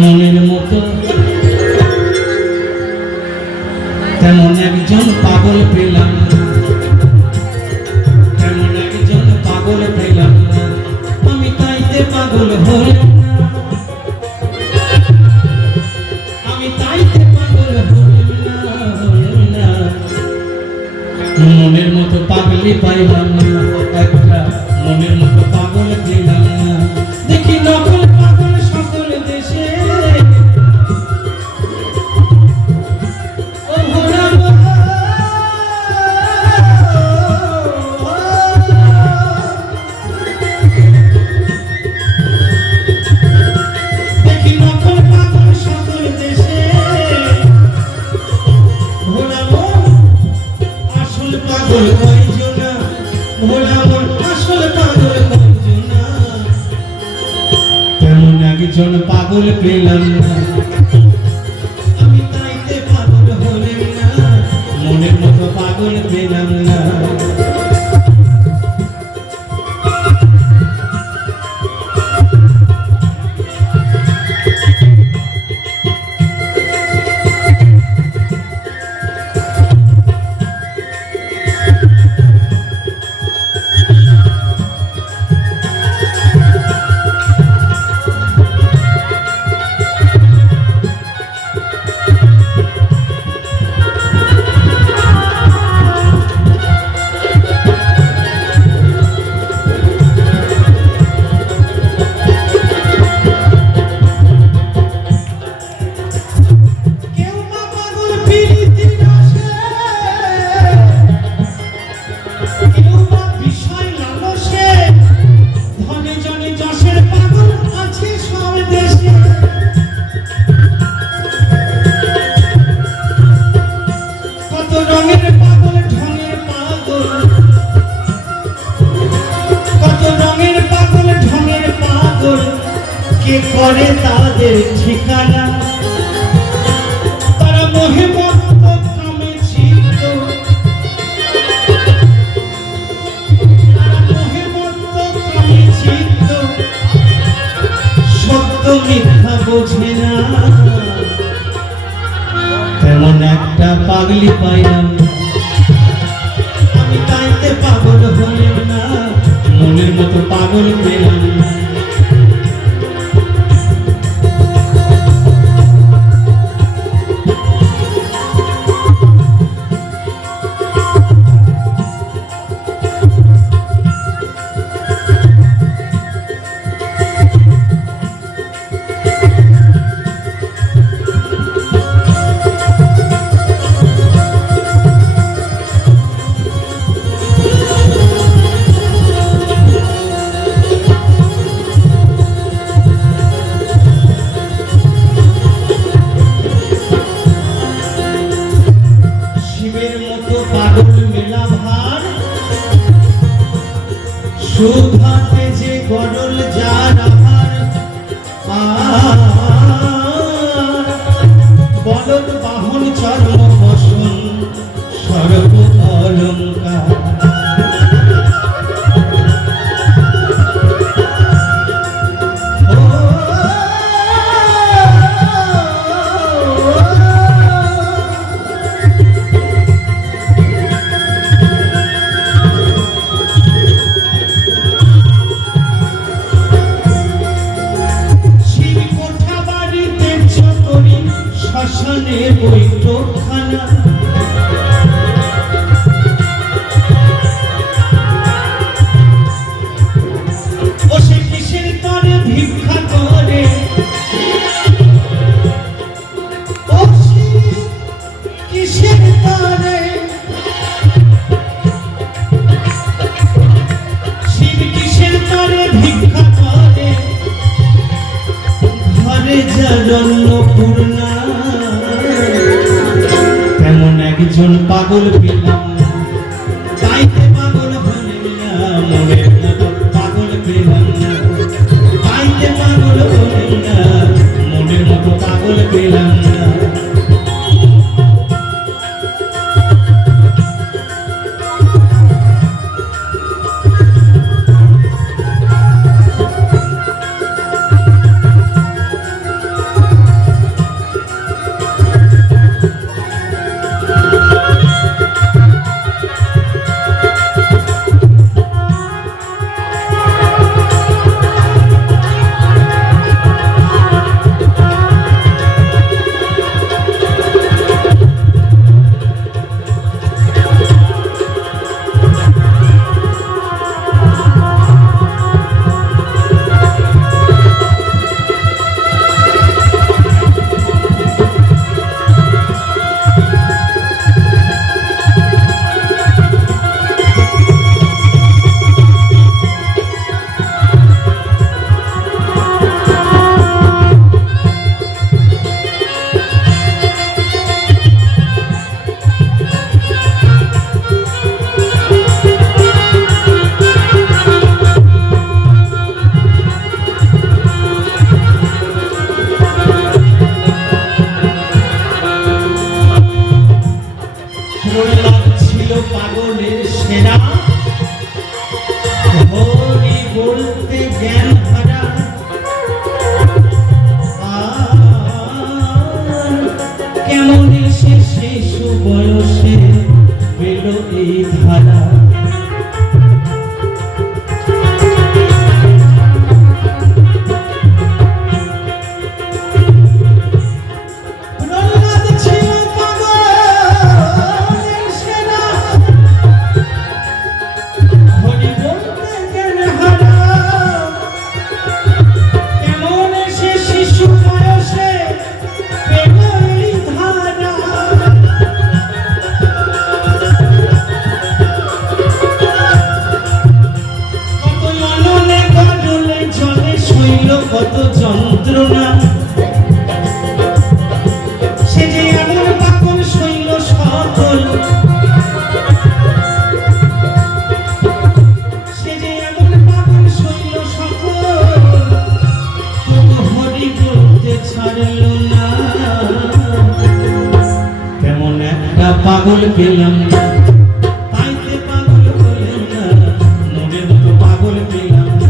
মনের মতো তেমন একজন পাগল পেলাম, তেমন একজন পাগল পেলাম না, আমি তাইতে পাগল হলাম না, আমি তাইতে পাগল হলাম না। মনের মতো পাগলি পাইলাম না, একটা মনের মতো পাগল পেলাম না। দেখি নকল পাগল সকল দেশে, দেখি নকল পাগল সকল দেশে, ভোলাবো আসল পাগল কয়জনা, ভোলাবো আসল পাগল কয়জনা। তেমন একজন পাগল পেলাম না, আমি তাইতে পাগল হলাম না, মনের মতো পাগল পেলাম না। করে তাদের ঠিকানা, তারা মোহে মত্ত কামে ছিল, তারা মোহে মত্ত কামে ছিল, সত্য মিথ্যা বোঝে না। তেমন একটা পাগলি পাইলাম, আমি তাইতে পাগল হলাম না, মনের মতো পাগল পেলাম না। সুধাতে যে গরল যার আহার, বলদ বাহন চর্ম বসন সর্ব অলঙ্কার। শ্মশানে বৈঠকখানা, ও সে কিসের তরে ভিক্ষা করে, ও সে কিসের তরে, শিব কিসের তরে ভিক্ষা করে, ঘরে জন্মপূর্ণা। তেমন একজন পাগল পেলাম না, তাইতে পাগল হলাম না, মনের মতো পাগল পেলাম না, তাইতে পাগল হলাম না, মনের মতো পাগল পেলাম না। বয়সে পেল এই ধারা। কত যন্ত্রণা সে যে এমন পাগল শৈল সকল, সে যে এমন পাগল শৈল সকল, তবু হরি বলতে ছাড়ল না। কেমন একটা পাগল পেলাম না, তাইতে পাগল হলেন না, মনের মতো পাগল পেলাম না।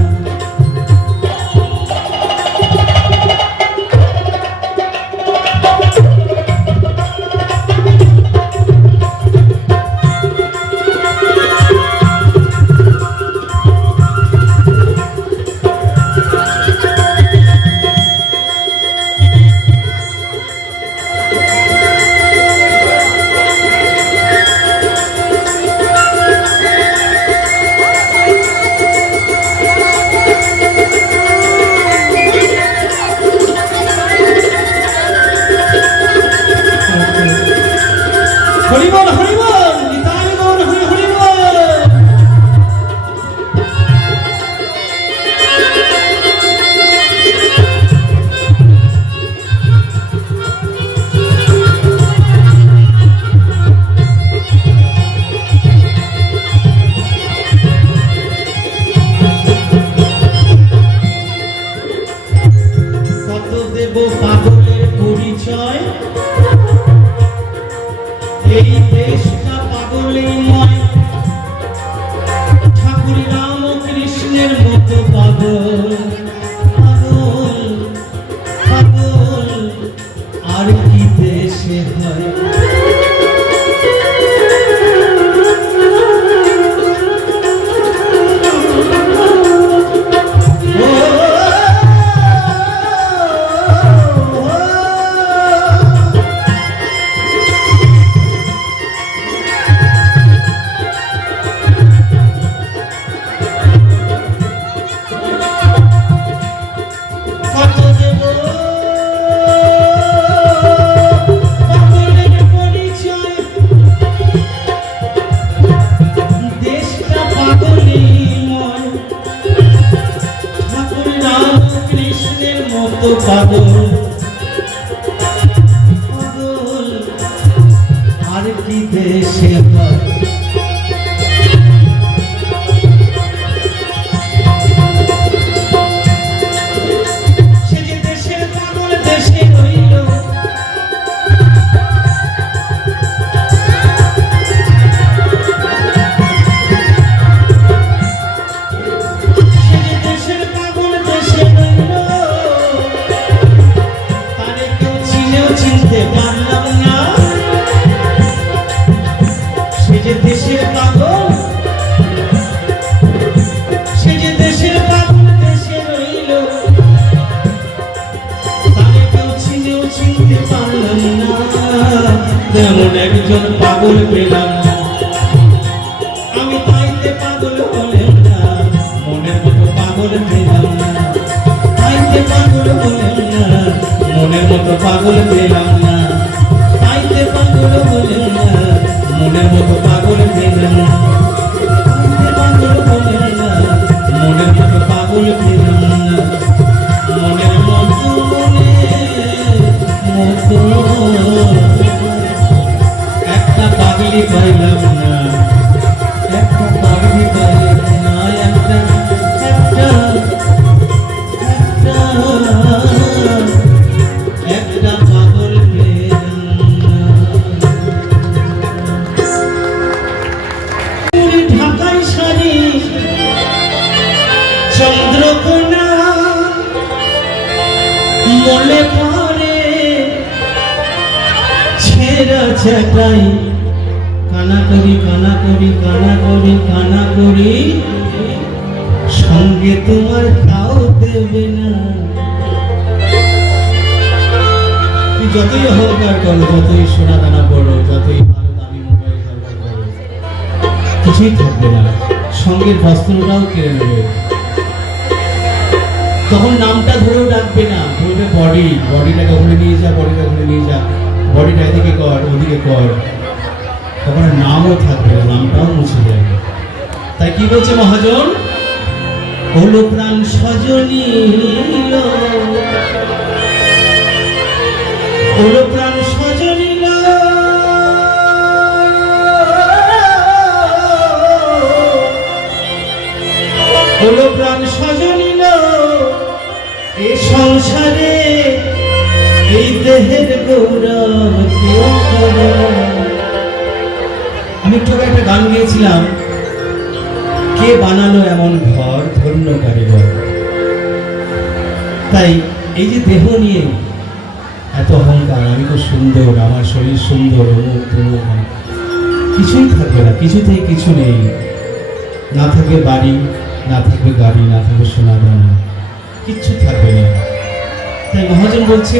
হরিবল হরিবল, নিতাই গৌর হরি হরিবল। কত দেব পাগলের পরিচয়, এই দেশটা পাগলিময়। ঠাকুর রামকৃষ্ণের মতো পাগল, পাগল পাগল আর কি দেশে হয়। পাগল পাগল আর কি দেশে হয়। সে যে দেশের পাগল দেশে রইল, সে যে দেশের পাগল দেশে রইল, চিনতে পারলাম না। সে যে দেশের পাগল, সে যে দেশের পাগল দেশে রইল, তারে কেউ চিনেও চিনতে পারলাম না। তেমন একজন পাগল পেলাম না, আমি তাইতে পাগল হলেন না, মনের মতো পাগল পেলাম না। তাইতে পাগল হলেন না, মনের মতো পাগল পেলাম না। তাইতে পাগল হলেন না, মনের মতো পাগল পেলাম না। তাইতে পাগল হলেন না, মনের মতো পাগল পেলাম না। মনের মতো একটা পাগলি পাইলাম না, একটা পাগলি পাইলাম না, একটা একটা একটা পাগল ঢাকায় শাড়ি চন্দ্রকোনা মনে পড়ে ছেঁড়া চাটাই কানা করি কানা করি কানা করি কানা করি, সঙ্গে তোমার তাও দেবে না। তুই যতই অহংকার করো, যতই সোনা দানা পড়ো, যতই ভালো দামি মোবাইল ব্যবহার করো, কিছুই থাকবে না, সঙ্গের বস্ত্রটাও কেড়ে নেবে। তখন নামটা ধরেও ডাকবে না, বলবে বডি, বডিটাকে ওখানে নিয়ে যা, বডিটা ওখানে নিয়ে যা, বডিটা এদিকে কর ওদিকে কর, তখন নামও থাকবে না, নামটাও মুছে যাবে। তাই কি বলছে মহাজন, হলো প্রাণ সজনী হলো প্রাণ সজনী হলো প্রাণ সজনী এ সংসারে এই দেহের গৌরব কেউ করে। আমি একটু একটা গান গিয়েছিলাম, কে বানালো এমন ঘর ধন্য কারিগর। তাই এই যে দেহ নিয়ে এত অহংকার, আমি তো সুন্দর, আমার শরীর সুন্দর, অমুক তমুক, কিছুই থাকবে না, কিছুতেই কিছু নেই। না থাকবে বাড়ি, না থাকবে গাড়ি, না থাকবে সোনা দানা, কিচ্ছু থাকবে না। তাই মহাজন বলছে,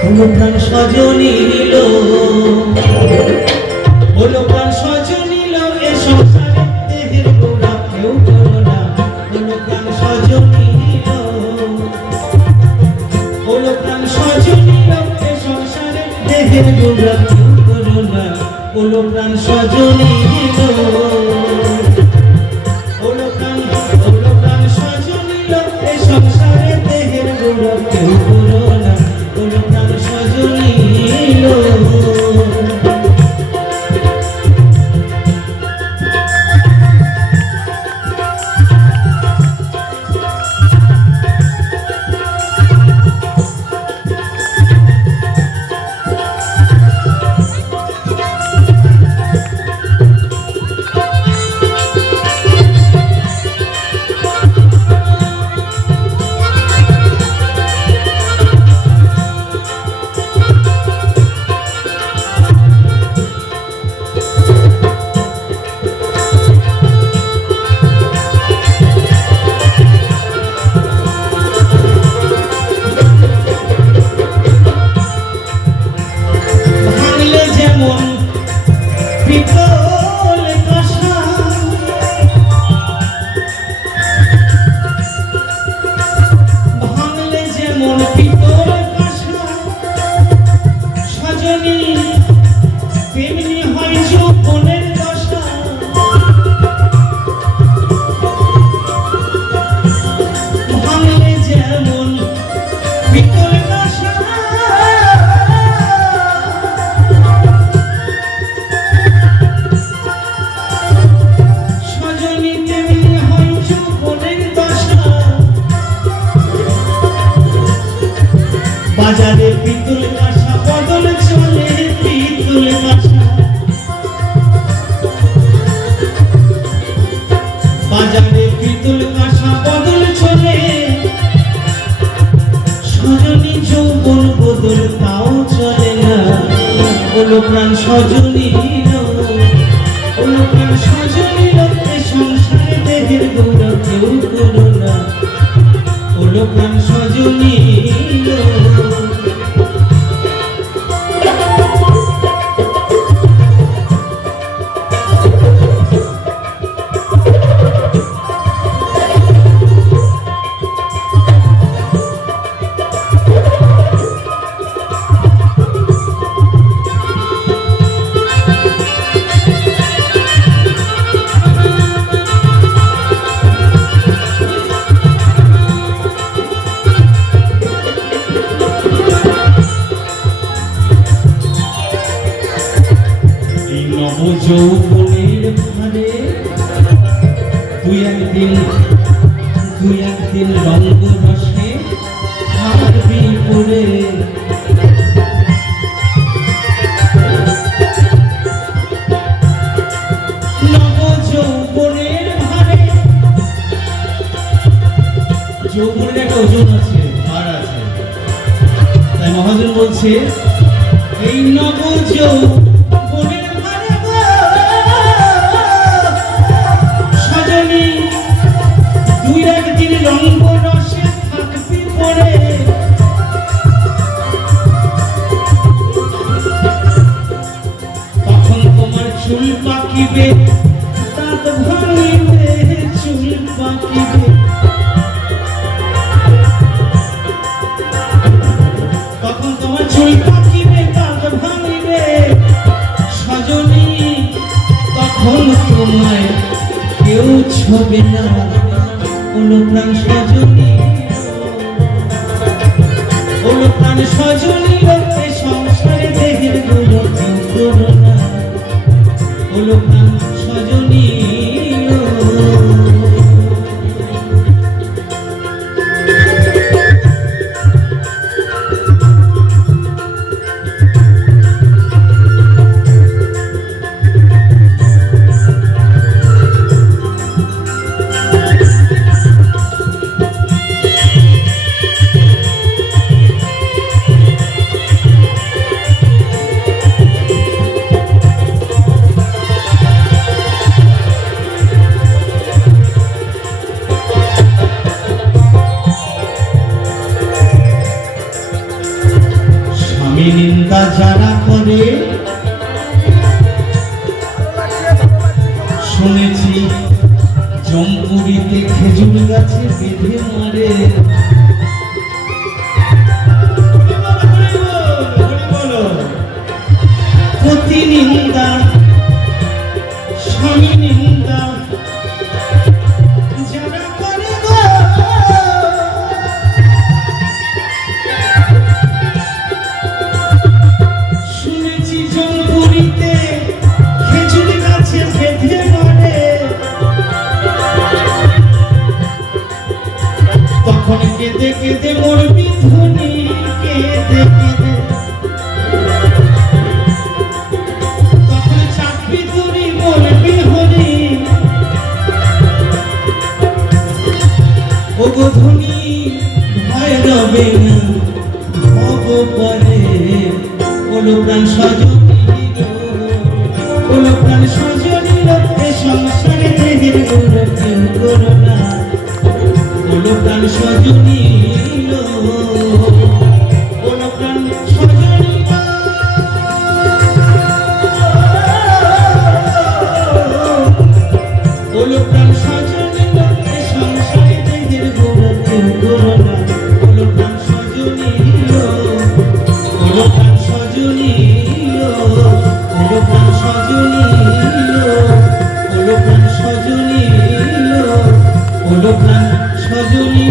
হলো প্রাণ সজনী হলো প্রাণ সজনী এ সংসারে দেহের গৌরব কেউ করো না। হলো প্রাণ সজনী হলো প্রাণ সজনী এ সংসারে দেহের গৌরব কেউ করো না। হলো প্রাণ সজনী হলো প্রাণ সজনী এ সংসারে দেহের গৌরব কেউ করো না। হলো প্রাণ সজনী বাজারে পিতল কাঁসা বদল চলে, পিতল কাঁসা বাজারে পিতল কাঁসা বদল চলে। সজনী যৌবন বদল তাও চলে না। হলো প্রাণ সজনী হলো প্রাণ সজনী এ সংসারে দেহের গৌরব কেউ করো না। হলো প্রাণ সজনী যৌবনের ভারে তুই একদিন রঙ্গ রসে হারবি পড়ে। নব যৌবনের ভারে, যৌবনের একটা ওজন আছে, ভার আছে। মহাজন বলছে এই নব যৌবনের ভারে তোমায় কেউ ছবে না ওলো প্রাণ সজনী ওলো প্রাণ সজনী এ সংসারে দেহের গুলো কেউ করো না ওলো প্রাণ সজনী নিন্দা যারা করে শুনেছি জম্পুরিতে খেজুর গাছে বেঁধে মারে প্রতি নিন্দা স্বামী নিন্দা যারা করে কেঁদে কেঁদে মরবি ধনী কেঁদে কেঁদে তখন চাকরি ধরি মরবি হরি ও গো ধনী ভয় রবে না ভব পরে ওলো প্রাণ সজনী ওলো প্রাণ সজনী এ সংসারে দেহের গুলো কেউ করো না ওলো প্রাণ সজনী ওলো প্রাণ সজনী ওলো প্রাণ সজনী এ সংসারে দেহের গুলো কেউ করো না ওলো প্রাণ সজনী ওলো প্রাণ সজনী ওলো প্রাণ সজনী ওলো প্রাণ সজনী ওলো প্রাণ সজনী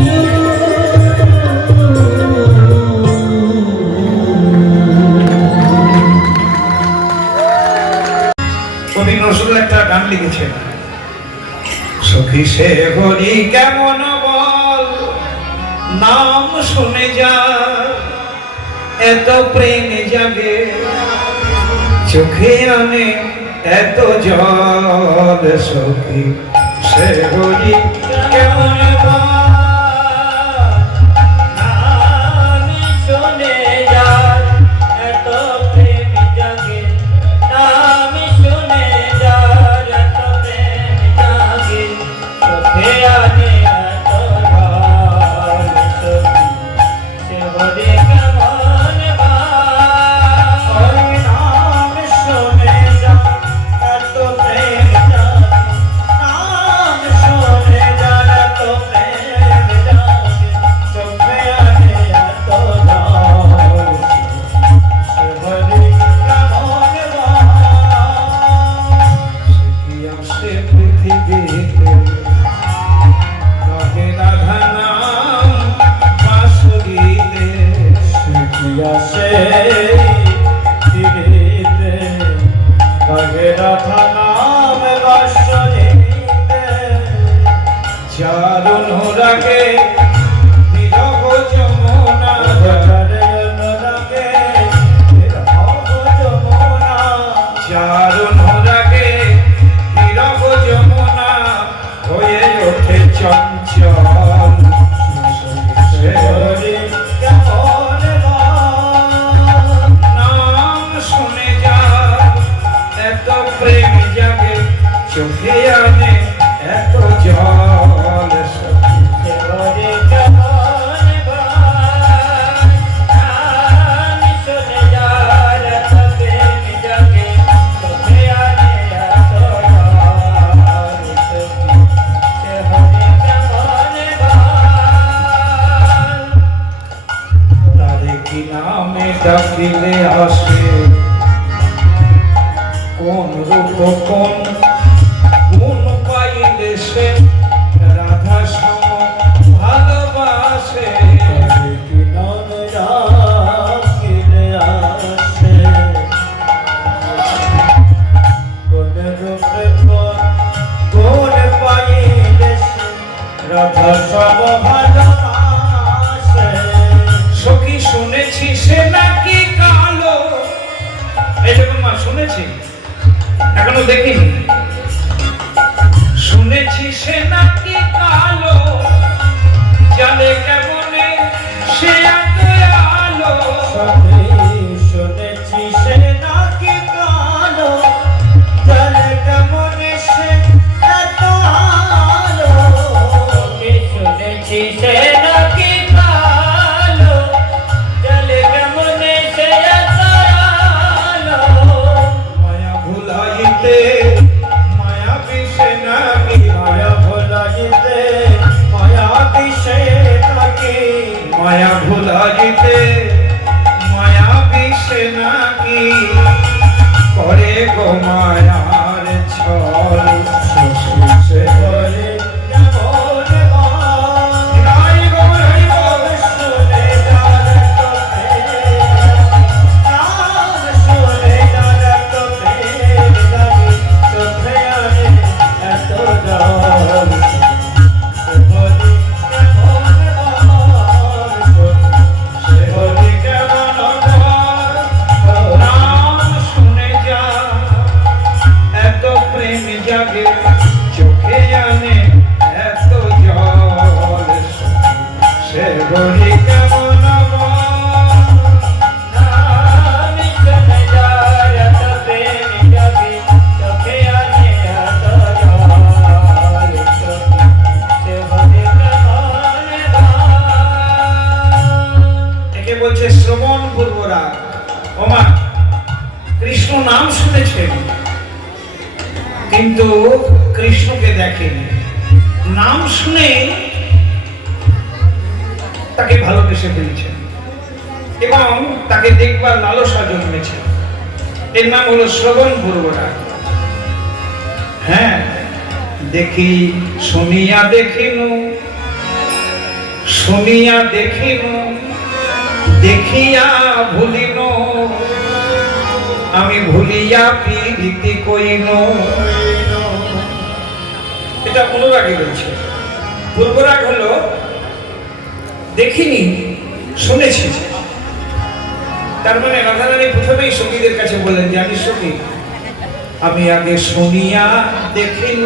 কবি নজরুল একটা গান লিখেছেন সখী সে হরি কেমন বল নাম শুনে যা এত প্রেম জাগে চোখে আনে এত জল সখী সে হরি কেমন চোখে আনে এত জল ডাকিলে আসে কোন রূপ কোন দেখিনি, শুনেছি সে নাকি কালো, জানে কেমনে সে এত আলো। শুনেছি সে নাকি কালো, জানে কেমনে সে এত আলো। শুনেছি সে নাকি কালো, জানে কেমনে সে এত আলো। মায়া ভুলাইতে মায়া বিষে নাকি, মায়া ভুলাইতে মায়া বিষে নাকি, মায়া ভুলাইতে মায়া বিষে নাকি, করে গো মায়ার ছল। সে বলে কেমন হয়, নাই গো নাই গো, শুনে যার তোকে, আর শুনে যার তোকে লাগে, চোখে আনে এত জল। সে বলে কেমন হয়, সে বলে কেমন হয়, নাম শুনে যা এত প্রেম জাগে, চোখে আনে এত জল। সে বলি কেমন আমি শুনে যার এত প্রেম জাগে, চোখে আনে এত জল। সে বলে কেমন হয়। একে বলছে শ্রবণ পূর্বরা। ওমা, কৃষ্ণ নাম শুনেছেন কিন্তু কৃষ্ণকে দেখেনি, নাম শুনে তাকে ভালোবেসে ফেলেছেন এবং তাকে দেখবার লালসা জন্মেছে। এর নাম হলো শ্রবণ পূর্বরা। হ্যাঁ, দেখি শুনিয়া দেখিনু, শুনিয়া দেখিনু, দেখিয়া ভুলিন, আমি ভুলিয়া প্রীতি কইন। এটা অনুরাগী বলছে। পূর্বরাগ হলো দেখিনি, শুনেছি। তার মানে রাধারানী প্রথমেই সখীদের কাছে বললেন যে আমি সখী, আমি আগে শুনিয়া দেখিন,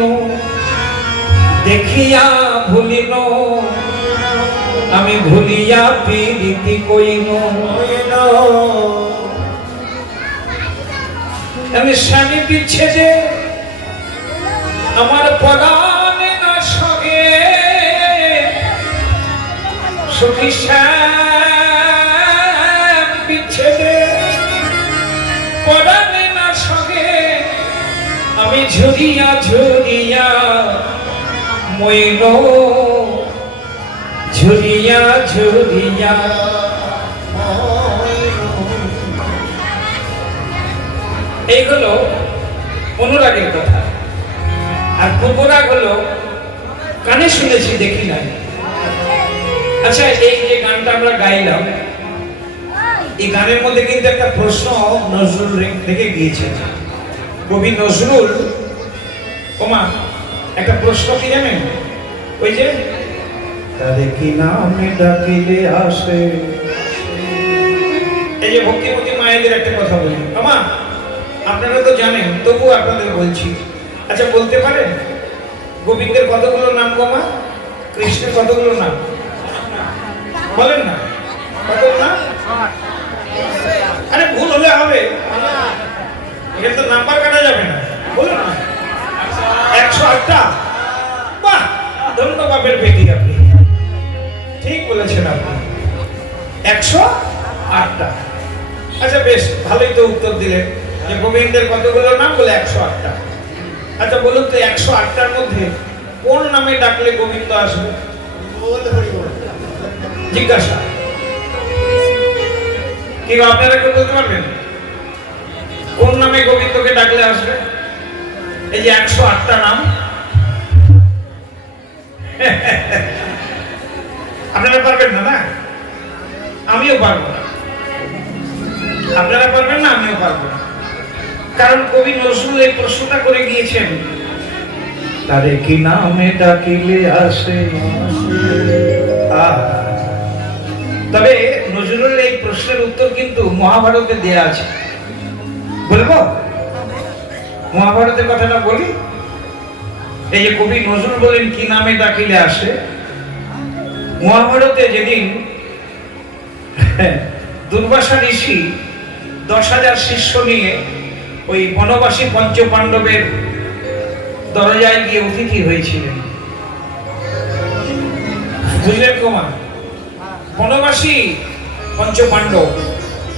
দেখিয়া ভুলিন, আমি ভুলিয়া প্রীতি কইন। আমি স্বামী বিচ্ছেদে আমার পরাণে না সগে, সখী শ্যাম বিচ্ছেদে পরাণে না সগে, আমি ঝুরিয়া ঝুরিয়া মইন, ঝুরিয়া ঝুরিয়া। এই হলো অনুরাগের কথা। আর পূর্বরাগ হলো কানে শুনেছি দেখি নাই। আচ্ছা, এই যে গানটা আমরা গাইলাম, এই গানের মধ্যে কিন্তু একটা প্রশ্ন নজরুল রেখে গিয়েছেন। কবি নজরুল, ওমা, একটা প্রশ্ন কি জানেন? ওই যে তারে কি নামে ডাকিলে আসে। এই যে ভক্তিমতী মায়েদের একটা কথা বলি, ওমা, আপনারা তো জানেন, তবুও আপনাদের বলছি। আচ্ছা, বলতে পারেন গোবিন্দের কতগুলো নাম গো মা? কৃষ্ণের কতগুলো নাম বলেন না? কতগুলো নাম? আরে ভুল হলে হবে, এখানে তো নাম্বার কাটা যাবে না। বলুন না, 108টা। বাহ, ধন্যবাদের বেটি আপনি, ঠিক বলেছেন আপনি, 108টা। আচ্ছা, বেশ ভালোই তো উত্তর দিলেন যে গোবিন্দের কতগুলো নাম, বলে 108টা। আচ্ছা বলুন তো, 108টার মধ্যে কোন নামে ডাকলে গোবিন্দ আসবে? জিজ্ঞাসা কি আপনারা কেউ বলতে পারবেন কোন নামে গোবিন্দকে ডাকলে আসবে? এই যে 108টা নাম, আপনারা পারবেন না? না, আমিও পারবো না। আপনারা পারবেন না, আমিও পারবো না। কারণ কবি নজরুল এই প্রশ্নটা করে গিয়েছেন, তারে কি নামে ডাকিলে আসে। তবে নজরুলের এই প্রশ্নের উত্তর কিন্তু মহাভারতে দেয়া আছে, বলবো? মহাভারতের কথাটা বলি। এই যে কবি নজরুল বলেন কি নামে ডাকিলে আসে, মহাভারতে যেদিন দুর্বাসা ঋষি 10,000 শিষ্য নিয়ে ওই বনবাসী পঞ্চপাণ্ডবের দরজায় গিয়ে অতিথি হয়েছিলেন, বুঝলেন কুমার? বনবাসী পঞ্চপাণ্ডব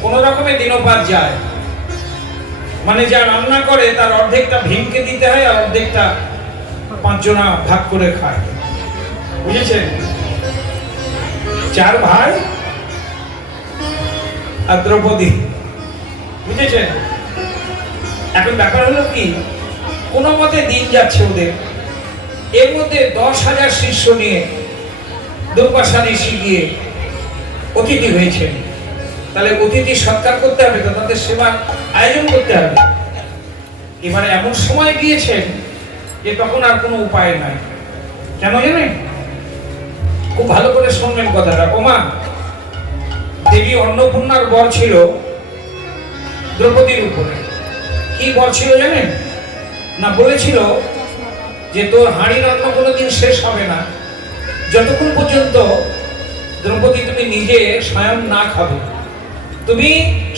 কোন রকমে দিনপাত যায়, মানে যা রান্না করে তার অর্ধেকটা ভীমকে দিতে হয় আর অর্ধেকটা 5 জনা ভাগ করে খায়, বুঝেছেন? 4 ভাই আর দ্রৌপদী, বুঝেছেন? এখন ব্যাপার হলো কি, কোন মতে দিন যাচ্ছে ওদের, এর মধ্যে 10,000 শিষ্য নিয়ে দুর্বাসা ঋষি গিয়ে অতিথি হয়েছেন। তাহলে অতিথি সৎকার করতে হবে তো, তাদের সেবার আয়োজন করতে হবে। এবারে এমন সময় গিয়েছেন যে তখন আর কোনো উপায় নাই। কেন জানেন? খুব ভালো করে শুনবেন কথাটা। ওমা, দেবী অন্নপূর্ণার বর ছিল দ্রৌপদীর উপরে। কি বর ছিল জানেন? না, বলেছিল যে তোর হাঁড়ির অন্ন কোনোদিন শেষ হবে না যতক্ষণ পর্যন্ত দ্রৌপদী তুমি নিজে স্বয়ং না খাবে। তুমি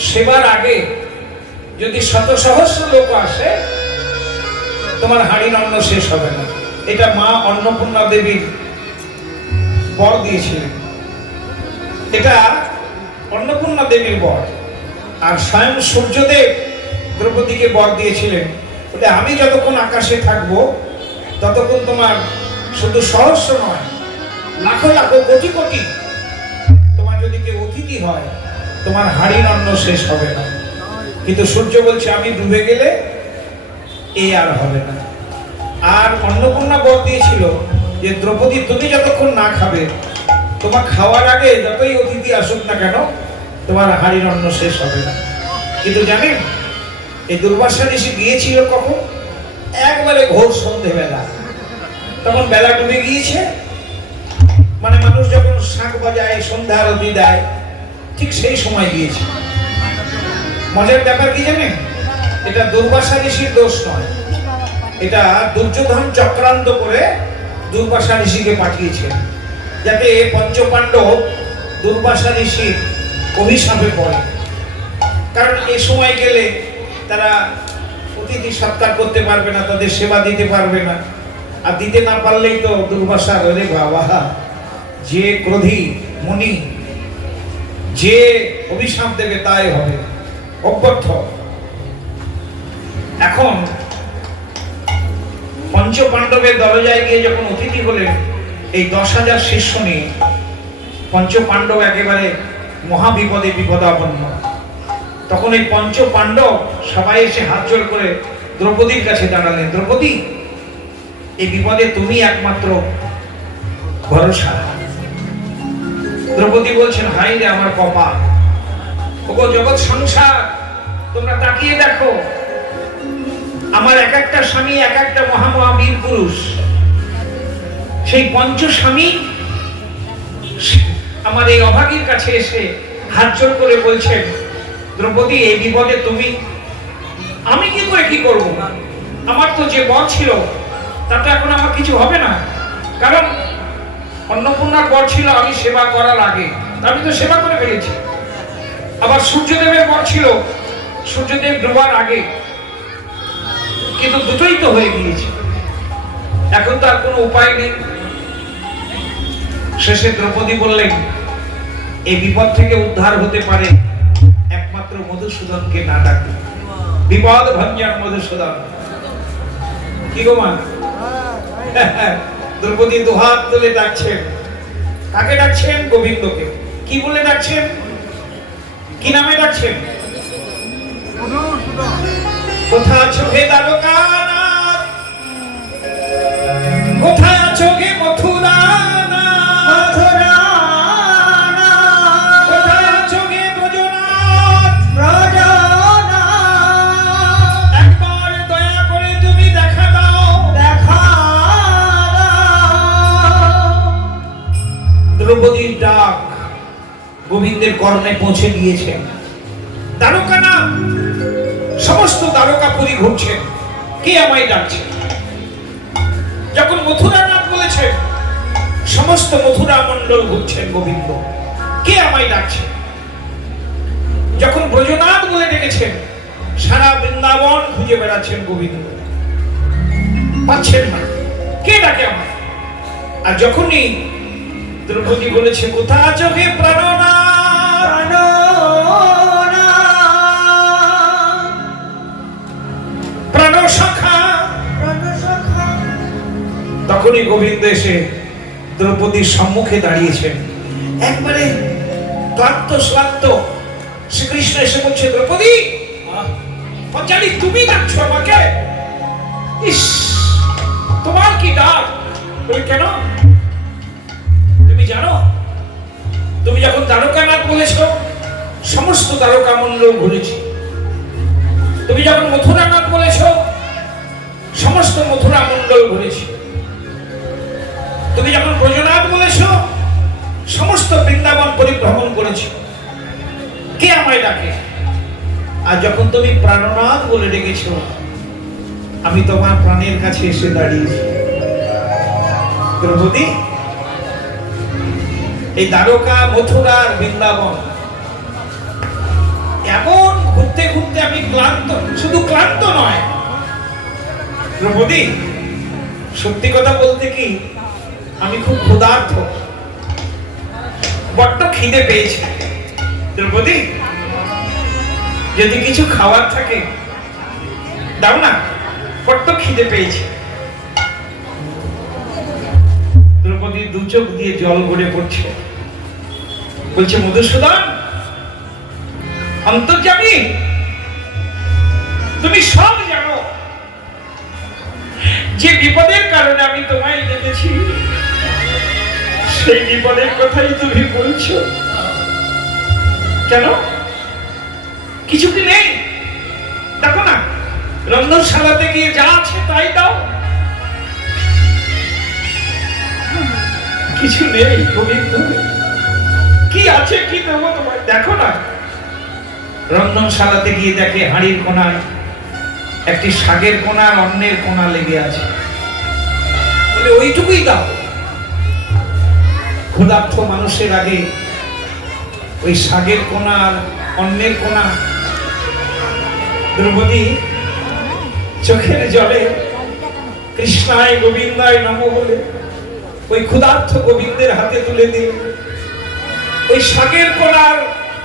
সেবার আগে যদি 100,000 লোক আসে তোমার হাঁড়ির অন্ন শেষ হবে না। এটা মা অন্নপূর্ণা দেবীর বর দিয়েছিলেন। এটা অন্নপূর্ণা দেবীর বর। আর স্বয়ং সূর্যদেব দ্রৌপদীকে বর দিয়েছিলেন, বলে আমি যতক্ষণ আকাশে থাকবো ততক্ষণ তোমার শুধু সহস্র নয়, লাখো লাখো কোটি কোটি তোমার যদি কেউ অতিথি হয় তোমার হাঁড়ির অন্ন শেষ হবে না। কিন্তু সূর্য বলছে আমি ডুবে গেলে এ আর হবে না। আর অন্নপূর্ণা বর দিয়েছিল যে দ্রৌপদী তুমি যতক্ষণ না খাবে তোমার খাওয়ার আগে যতই অতিথি আসুক না কেন তোমার হাঁড়ির অন্ন শেষ হবে না। কিন্তু জানেন এই দুর্বাসা ঋষি গিয়েছিল কখন? একবারে ঘোর সন্ধেবেলা, তখন বেলা ডুবে গিয়েছে। মানে মানুষ যখন শাঁখ বাজায়, সন্ধ্যা আরতি দেয়, ঠিক সেই সময় গিয়েছে। মজার ব্যাপার কি জানেন? এটা দুর্বাসা ঋষির দোষ নয়, এটা দুর্যোধন চক্রান্ত করে দুর্বাসা ঋষিকে পাঠিয়েছেন যাতে পঞ্চপাণ্ডব দুর্বাসা ঋষির অভিশাপে পড়ে। কারণ এই সময় গেলে তারা অতিথি সৎকার করতে পারবে না, তাদের সেবা দিতে পারবে না। আর দিতে না পারলেই তো দুর্বাসা, রে বাবা, যে ক্রোধী মুনি যে অভিশাপ দেবে তাই হবে, অব্যর্থ। এখন পঞ্চপাণ্ডবের দরজায় গিয়ে যখন অতিথি হলেন এই 10,000 শিষ্য নিয়ে, পঞ্চপাণ্ডব একেবারে মহাবিপদে বিপদাপন্ন। তখন এই পঞ্চপাণ্ডব সবাই এসে হাত জোড় করে দ্রৌপদীর কাছে দাঁড়ালেন। দ্রৌপদী, এই বিপদে তুমি একমাত্র ভরসা। দ্রৌপদী বলছেন, হাই রে আমার কপাল, ওগো জগৎ সংসার, তোমরা তাকিয়ে দেখো, আমার এক একটা স্বামী এক একটা মহামহাবীর পুরুষ। সেই পঞ্চ স্বামী আমার এই অভাগীর কাছে এসে হাত জোড় করে বলছেন, দ্রৌপদী এই বিপদে তুমি, আমি কি করে কি করব? আমার তো যে বর ছিল তাতে এখন আমার কিছু হবে না। কারণ অন্নপূর্ণার বর ছিল আমি সেবা করার আগে, আমি তো সেবা করে ফেলেছি। আবার সূর্যদেবের বর ছিল সূর্যদেব ডোবার আগে, কিন্তু দুটোই তো হয়ে গিয়েছে। এখন তো আর কোনো উপায় নেই। শেষে দ্রৌপদী বললেন, এই বিপদ থেকে উদ্ধার হতে পারে একমাত্র মধুসূদনকে না ডাকলে। বিপদ ভঞ্জন মধুসূদন। কি গো মা? দ্রৌপদী দুহাত তুলে ডাকছেন। কাকে ডাকছেন? গোবিন্দকে। কি বলে ডাকছেন? কি নামে ডাকছেন? কোথা আছো হে দ্বারকানাথ, কোথায় আছো হে মথুরানাথ, কোথায় আছো হে ব্রজনাথ, একবার দয়া করে তুমি দেখা দাও। দ্রৌপদীর ডাক গোবিন্দের কর্ণে পৌঁছে গিয়েছে। দ্বারকানাথ সমস্ত দ্বারকাপুরী ঘুরছেন, কে আমায় ডাকছে? যখন মথুরা নাথ বলেছেন, সমস্ত মথুরা মণ্ডল ঘুরছেন গোবিন্দ, কে আমায় ডাকছে? যখন ব্রজনাথ বলে ডেকেছেন, সারা বৃন্দাবন খুঁজে বেড়াচ্ছেন গোবিন্দ, পাচ্ছেন না, কে ডাকে আমায়? আর যখনই দ্রৌপদী বলেছে, কোথা আছো হে প্রাণনাথ, প্রাণ সখা, তখনই গোবিন্দ এসে দ্রৌপদীর সম্মুখে দাঁড়িয়েছেন, একবারে ক্লান্ত শ্রান্ত। শ্রীকৃষ্ণ এসে বলছে, দ্রৌপদী, জানি তুমি ডাকছো আমাকে? ইস, তোমার কি ডাক? বলে, কেন? তুমি জানো, তুমি যখন দ্বারকানাথ বলেছ, সমস্ত দ্বারকা মণ্ডল ঘুরেছি। তুমি যখন মথুরানাথ বলেছ, সমস্ত মথুরা মণ্ডল ঘুরেছি। তুমি যখন ব্রজনাথ বলেছ, সমস্ত বৃন্দাবন পরিভ্রমণ করেছি, কে আমায় ডাকে? আর যখন তুমি প্রাণনাথ বলে ডেকেছ, আমি তোমার প্রাণের কাছে এসে দাঁড়িয়েছি। দ্রৌপদী, এই দ্বারকা, মথুরা আর বৃন্দাবন এমন ঘুরতে ঘুরতে আমি ক্লান্ত, শুধু ক্লান্ত নয় দ্রৌপদী, সত্যি কথা বলতে কি, আমি খুব ক্ষুধার্ত, বড্ড খিদে পেয়েছে। দ্রৌপদী, যদি কিছু খাওয়ার থাকে দাও না, বড্ড খিদে পেয়েছে। দ্রৌপদীর দু চোখ দিয়ে জল গড়ে পড়ছে, বলছে, মধুসূদন, অন্তর্যামী, তুমি সব জানো। যে বিপদের কারণে আমি তোমায় ডেকেছি, সেই বিপদের কথাই তুমি বলছো কেন? কিছু কি নেই? দেখো না, রন্ধনশালাতে গিয়ে যা আছে তাই দাও। কিছু নেই গোবিন্দ, কি আছে কি দেবো তোমায়? দেখো না, রন্ধনশালাতে গিয়ে দেখে হাঁড়ির কোনায় একটি শাকের কোনা আর অন্যের কোনা লেগে আছে, বলে ওইটুকুই দাও। ক্ষুধার্ত মানুষের আগে ওই শাকের কোনা আর অন্যের কোনা। দ্রৌপদী চোখের জলে কৃষ্ণায় গোবিন্দায় নমঃ বলে ওই ক্ষুধার্ত গোবিন্দের হাতে তুলে দিয়ে ওই শাকের কোনা আর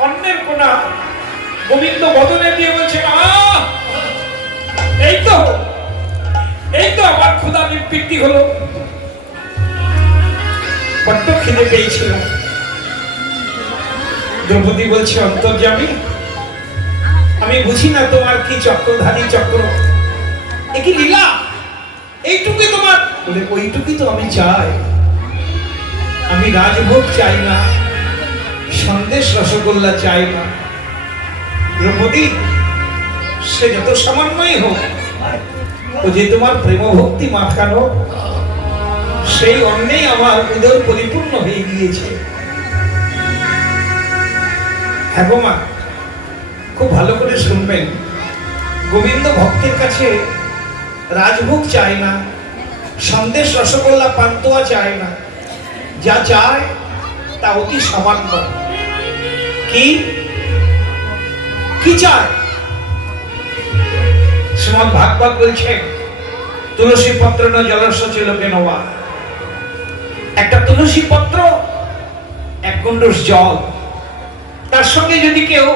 অন্যের কোনা গোবিন্দ বদনে দিয়ে বলছে, এই তো আমার ক্ষুধা নিবৃত্তি হলো, বড্ড খিদে পেয়েছিল। দ্রৌপদী বলছে, অন্তর্যামী, আমি বুঝি না তোমার কি চক্রধারী চক্র, এ কি লীলা? এইটুকুই তোমার? বলে, ওইটুকুই তো আমি চাই। আমি রাজভোগ চাই না, সন্দেশ রসগোল্লা চাই না। দ্রৌপদী, সে যত সামান্যই হোক, ও যে তোমার প্রেম ভক্তি মাখানো, সেই অন্যেই আমার উদর পরিপূর্ণ হয়ে গিয়েছে। হ্যাঁ গো মা, খুব ভালো করে শুনবেন, গোবিন্দ ভক্তের কাছে রাজভোগ চায় না, সন্দেশ রসগোল্লা পান্তুয়া চায় না, যা চায় তা অতি সামান্য। কি চায়? শ্রীমদ্ ভাগবত বলছেন, তুলসী পত্র ন জলস্য লোকে নবা। একটা তুলসী পত্র, এক কুণ্ডুষ জল, তার সঙ্গে যদি কেউ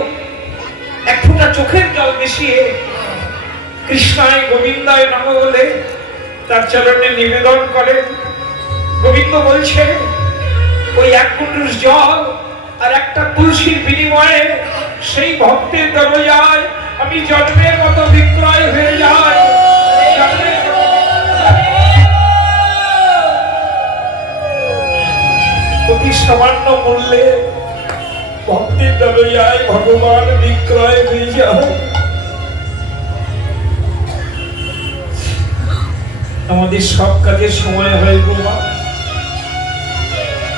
এক ফোঁটা চোখের জল মিশিয়ে কৃষ্ণায় গোবিন্দায় নমঃ বলে তার চরণে নিবেদন করে, গোবিন্দ বলছে, ওই এক কুণ্ডুষ জল আর একটা তুলসীর বিনিময়ে সেই ভক্তের দরজায় আমি জন্মের মতো বিক্রয় হয়ে যাই। অতি সামান্য মূল্যে ভক্তের দরজায় ভগবান বিক্রয় হয়ে যায়। আমাদের সব কাজের সময় হয় গো মা,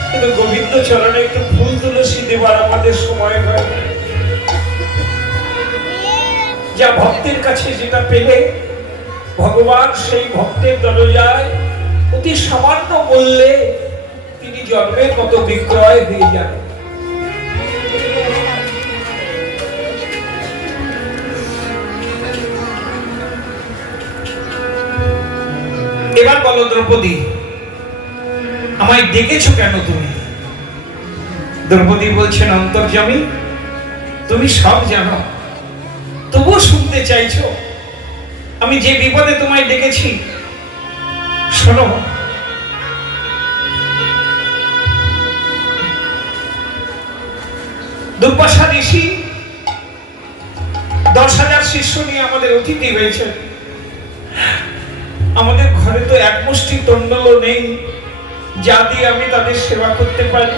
কিন্তু গোবিন্দ চরণে একটু ফুল তুলসী দেবার আমাদের সময় হয়। যা ভক্তের কাছে যেটা পেলে ভগবান সেই ভক্তের দরজায় অতি সামান্য বললে তিনি জন্মের মতো বিক্রয় হয়ে যান। এবার বলো দ্রৌপদী, আমায় ডেকেছো কেন তুমি? দ্রৌপদী বলছেন, অন্তর্যামী তুমি সব জানো, তবুও শুনতে চাইছো। আমি যে বিপদে তোমায় ডেকেছি শোনো। দুর্বাসা ঋষি 10,000 শিষ্য নিয়ে আমাদের অতিথি হয়েছে। আমাদের ঘরে তো এক মুষ্টি তণ্ডলও নেই যা দিয়ে আমি তাদের সেবা করতে পারি।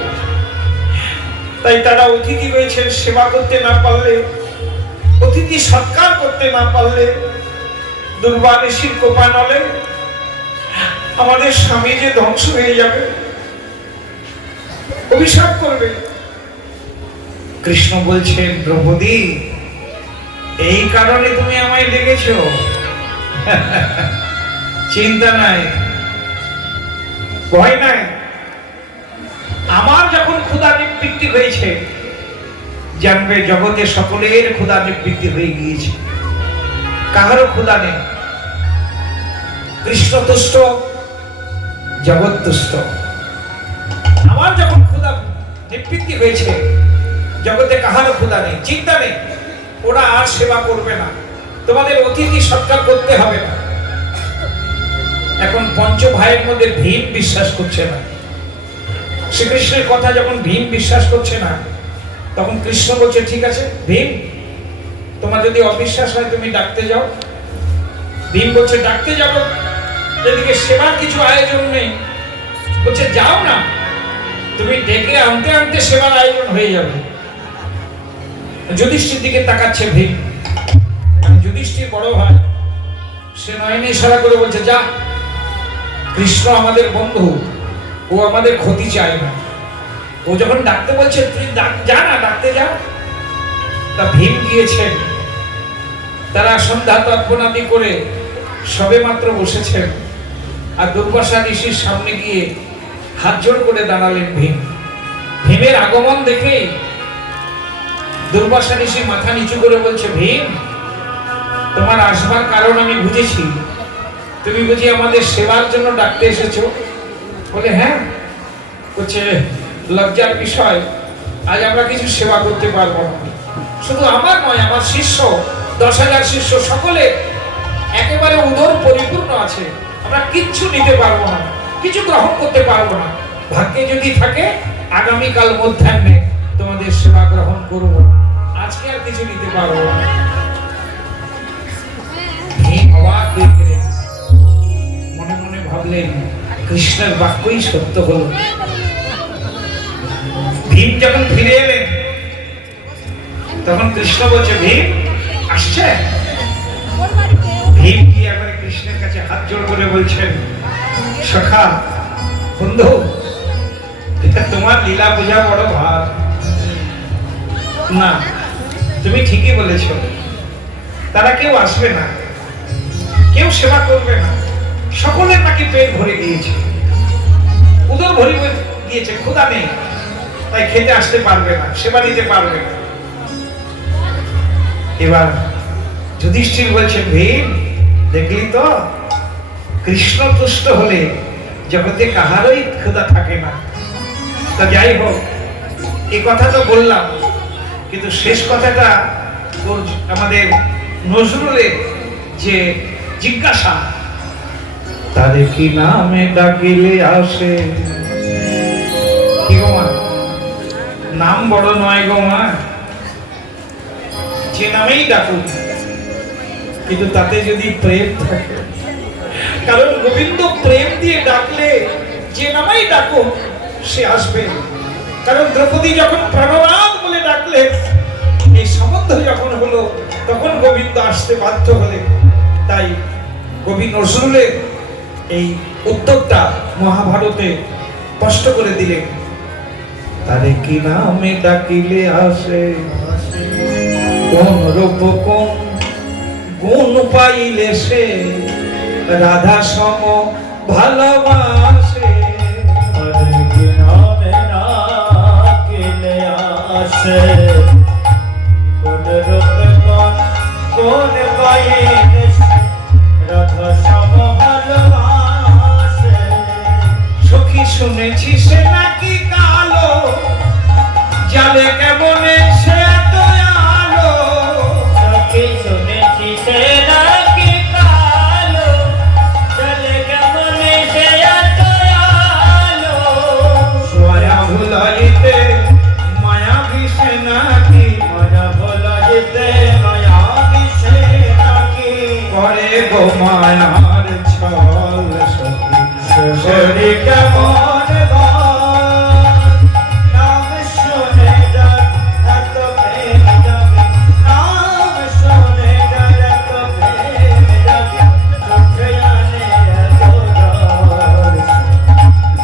তাই তারা অতিথি হয়েছেন, সেবা করতে না পারলে, অতিথি সৎকার করতে না পারলে, দুর্বা ঋষির কোপানলে আমাদের স্বামী যে ধ্বংস হয়ে যাবে, অভিশাপ করবে। কৃষ্ণ বলছেন, দ্রৌপদী এই কারণে তুমি আমায় ডেকেছো? চিন্তা নাই, ভয় নাই। আমার যখন ক্ষুধা নিবৃত্তি হয়েছে, জানবে জগতে সকলের ক্ষুধা নিবৃত্তি হয়ে গিয়েছে, কাহারও ক্ষুধা নেই। কৃষ্ণ তুষ্ট, জগৎ তুষ্ট। আমার যখন ক্ষুধা নিবৃত্তি হয়েছে, জগতে কাহারও ক্ষুধা নেই, চিন্তা নেই। ওরা আর সেবা করবে না, তোমাদের অতিথি সৎকার করতে হবে না। এখন পঞ্চ ভাইয়ের মধ্যে ভীম বিশ্বাস করছে না। শ্রীকৃষ্ণের কথা যখন ভীম বিশ্বাস করছে না, তখন কৃষ্ণ বলছে, ঠিক আছে ভীম, তোমার যদি অবিশ্বাস হয় তুমি ডাকতে যাও। ভীম বলছে, ডাকতে যাবো, এদিকে সেবার কিছু আয়োজন নেই। বলছে, যাও না, তুমি ডেকে আনতে আনতে সেবার আয়োজন হয়ে যাবে। যুধিষ্ঠির দিকে তাকাচ্ছে ভীম, যুধিষ্ঠির বড় ভাই, সে নয়নে ইশারা করে বলছে, যা, কৃষ্ণ আমাদের বন্ধু, ও আমাদের ক্ষতি চায় না। ও যখন ডাকতে বলছে তুই যা না, ডাকতে যা। তা ভীম গিয়েছেন। তারা সন্ধ্যা তর্পণাদি করে সবে মাত্র বসেছেন, আর দুর্বাসা ঋষির সামনে গিয়ে হাত জোড় করে দাঁড়ালেন ভীম। ভীমের আগমন দেখে দুর্বাসা ঋষি মাথা নিচু করে বলছে, ভীম তোমার আসবার কারণ আমি বুঝেছি। তুমি বুঝি আমাদের সেবার জন্য ডাকতে এসেছো? বলে, হ্যাঁ। বলছে, লজ্জার বিষয়, আজ আমরা কিছু সেবা করতে পারবো না। শুধু আমার নয়, আমার শিষ্য 10,000 শিষ্য সকলে একেবারে উদর পরিপূর্ণ আছে। আমরা কিচ্ছু নিতে পারবো না, কিছু গ্রহণ করতে পারবো না। ভাগ্যে যদি থাকে আগামীকাল মধ্যাহ্নে তোমাদের সেবা গ্রহণ করবো, আজকে আর কিছু নিতে পারবো না। ভীম অবাক হয়ে গেলেন, মনে মনে ভাবলেন কৃষ্ণের বাক্যই সত্য হলো। ভীম যখন ফিরে এলেন, তখন কৃষ্ণ বলছে, ভীম আসছে। ভীম কি একবারে কৃষ্ণের কাছে হাত জোড় করে বলছেন, সখা বন্ধু, তোমার লীলা বোঝা বড় ভার। না, তুমি ঠিকই বলেছ, তারা কেউ আসবে না, কেউ সেবা করবে না। সকলের নাকি পেট ভরে গিয়েছে, উদর ভরে গিয়েছে, ক্ষুধা নেই, তাই খেতে আসতে পারবে না, সেবা নিতে পারবে না। এবার যুধিষ্ঠির বলছে, ভীম দেখলি তো, কৃষ্ণ তুষ্ট হলে জগতে কাহারই ক্ষুধা থাকে না। তা যাই হোক, এই কথা তো বললাম, কিন্তু শেষ কথাটা আমাদের নজরুলের যে জিজ্ঞাসা, তারে কি নামে ডাকিলে আসে। কি গো মা, নাম বড় নয় গো মা, যে নামেই ডাকুক, কিন্তু তাতে যদি প্রেম থাকে। কারণ গোবিন্দ প্রেম দিয়ে ডাকলে যে নামেই ডাকুক সে আসবে। কারণ দ্রৌপদী যখন প্রাণনাথ বলে ডাকলে, এই সম্বন্ধ যখন হলো, তখন গোবিন্দ আসতে বাধ্য হলেন। তাই কবি নজরুলের এই উত্তরটা মহাভারতে স্পষ্ট করে দিলেন, তারে কি নামে ডাকিলে আসে, কোন রূপ কোন গুণ পাইলে সে রাধা সম ভালোবাসে নামে না কেলে আসে কোন রূপে কোন পাইন রাধা সম ভালোবাসে সখী শুনেছি সে নাকি কালো জালে কেমনে সে দয়ালো সখী শুনেছি সে নাকি কালো চলে কেমনে সে দয়ালো মায়া ভুলাইতে মায়া বিষে নাকি মায়া ভুলাইতে মায়া বিষে নাকি করে গো মায়ার ছল সখী শরী কেমন নাম শুনে এত প্রেম জাগে নাম শুনে এত প্রেম জাগে চোখে আনে এত জল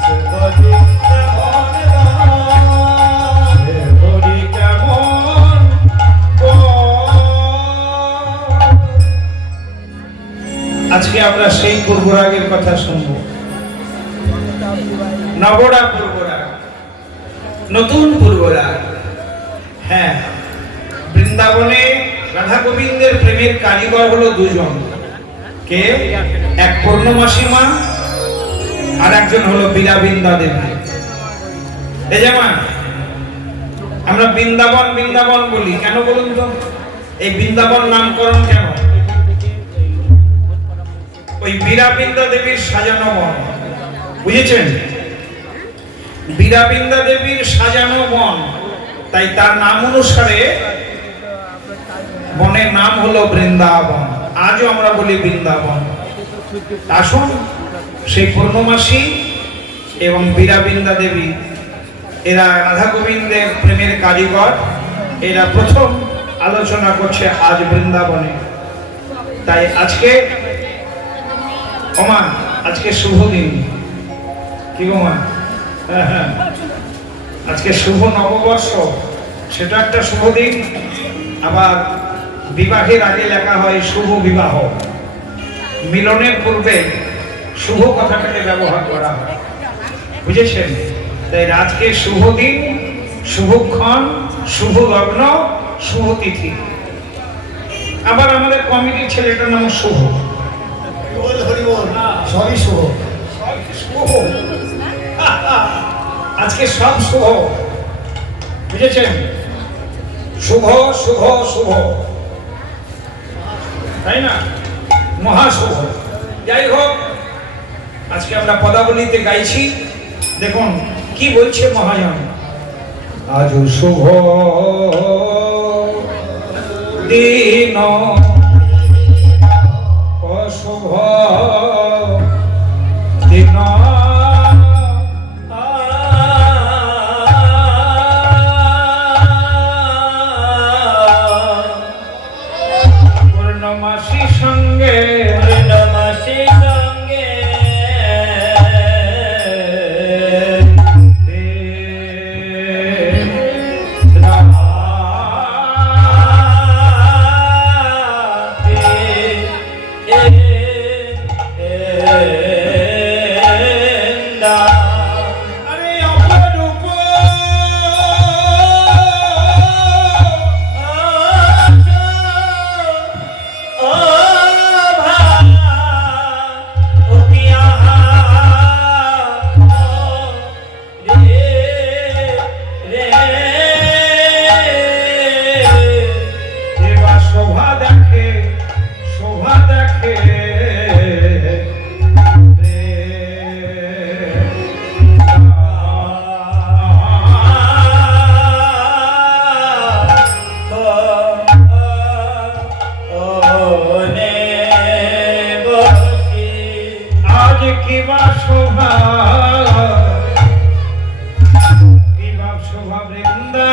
শরী কেমন হরি কেমন আজকে আমরা সেই পূর্বরাগের কথা শুনবো। নবরা পূর্বরাগ, নতুন পূর্বরাগ। হ্যাঁ, বৃন্দাবনে রাধা গোবিন্দের প্রেমের কারিগর হলো দুজন। কে? এক পূর্ণমাসী মা আর একজন হলো বীরাবিন্দা দেবী। এই যেমন আমরা বৃন্দাবন বৃন্দাবন বলি কেন বলুন তো? এই বৃন্দাবন নামকরণ কেন? ওই বীরাবিন্দা দেবীর সাজানো বন, বুঝেছেন? বীরাবিন্দা দেবীর সাজানো বন, তাই তার নাম অনুসারে বনের নাম হলো বৃন্দাবন। আজও আমরা বলি বৃন্দাবন। আসুন সেই পূর্ণমাসী এবং বীরাবিন্দা দেবী, এরা রাধা গোবিন্দের প্রেমের কারিগর। এরা প্রথম আলোচনা করছে আজ বৃন্দাবনে। তাই আজকে ওমা, আজকে শুভ দিন। কি গো মা? হ্যাঁ, আজকে শুভ নববর্ষ, সেটা একটা শুভ দিন। আবার বিবাহের আগে লেখা হয় শুভ বিবাহ, মিলনের পূর্বে শুভ কথাটাকে ব্যবহার করা হয়, বুঝেছেন? তাই আজকে শুভ দিন, শুভক্ষণ, শুভ লগ্ন, শুভ তিথি। আবার আমাদের কমিটির ছেলেটার নাম শুভ। সবই শুভ। আজকে সব শুভ, বুঝেছেন? শুভ শুভ শুভ, তাই না? মহাশুভ। যাই হোক, আজকে আমরা পদাবলিতে গাইছি। দেখুন কি বলছে মহাজন। আজ শুভ দিন অশুভ দিন পূর্ণমাসী সঙ্গে পূর্ণমাসী সঙ্গে আরে অপরূপ এবার শোভা দেখে, শোভা দেখে আজ কিবা শোভা, কিবা শোভা বৃন্দা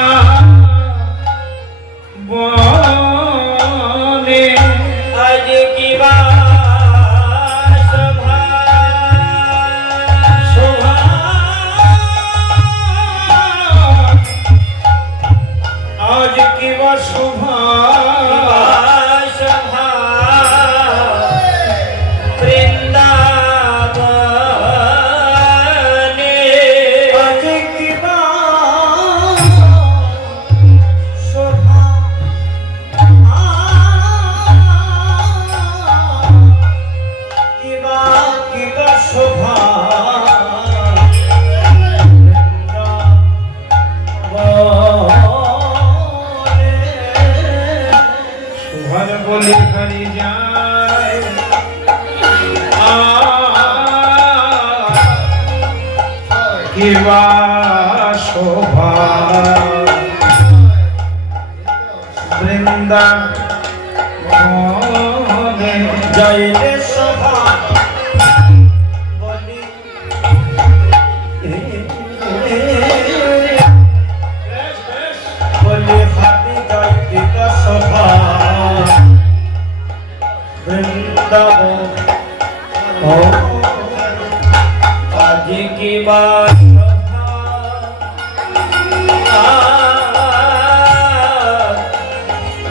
বনে। আজ কিবা শোভা শোভা আজ কিবা শোভা শোভা বৃন্দ বলি হারি যায় কিবা শোভা বৃন্দাবনে যাইলে শোভা বলি বলি হাতি যাইতে শোভা বৃন্দাবন আজ কি বা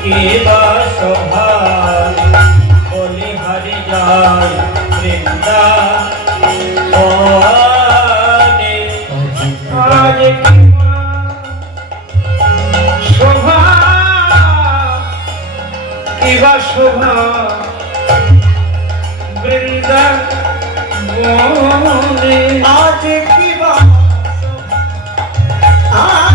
কিবা শোভা বলি হারি যায় বৃন্দাবনে আজ কিবা শোভা কিবা শোভা বৃন্দাবনে আজ কিবা শোভা